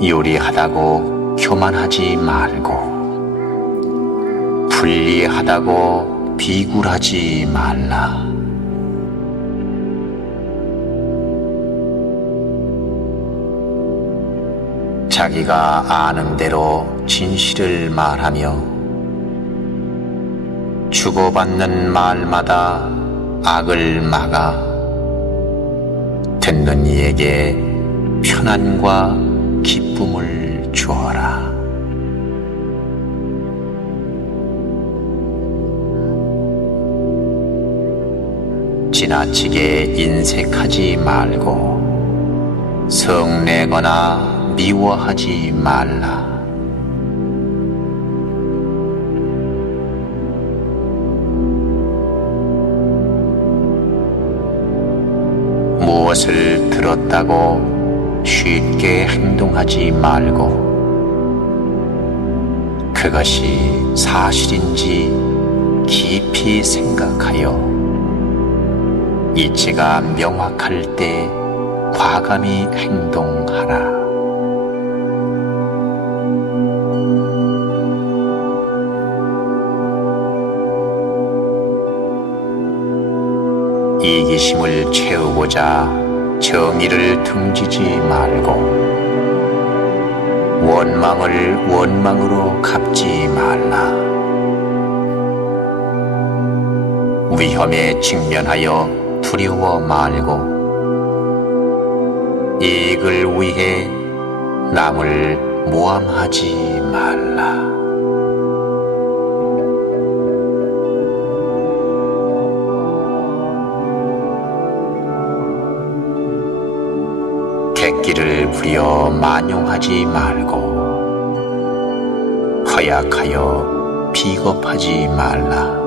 요리하다고 교만하지 말고 불리하다고 비굴하지 말라. 자기가 아는 대로 진실을 말하며 주고받는 말마다 악을 막아 듣는 이에게 편안과 주어라. 지나치게 인색하지 말고 성내거나 미워하지 말라. 무엇을 들었다고 쉽게 행동하지 말고 그것이 사실인지 깊이 생각하여 이치가 명확할 때 과감히 행동하라. 이기심을 채우고자 정의를 등지지 말고 원망을 원망으로 갚지 말라. 위험에 직면하여 두려워 말고 이익을 위해 남을 모함하지 말라. 객기를 부려 만용하지 말고 허약하여 비겁하지 말라.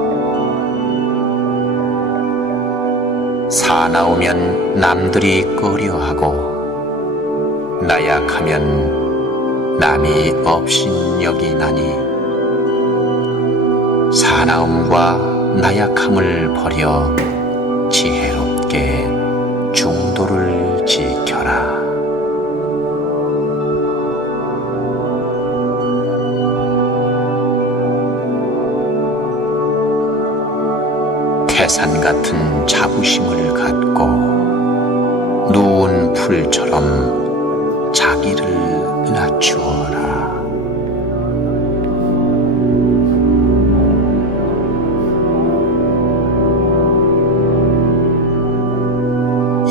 사나우면 남들이 꺼려하고 나약하면 남이 업신 여기나니 사나움과 나약함을 버려 지혜 태산 같은 자부심을 갖고 누운 풀처럼 자기를 낮추어라.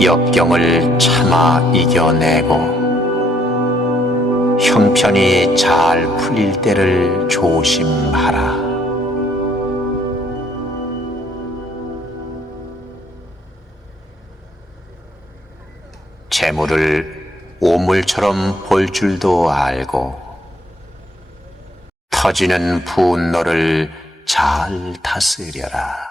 역경을 참아 이겨내고 형편이 잘 풀릴 때를 조심하라. 재물을 오물처럼 볼 줄도 알고 터지는 분노를 잘 다스려라.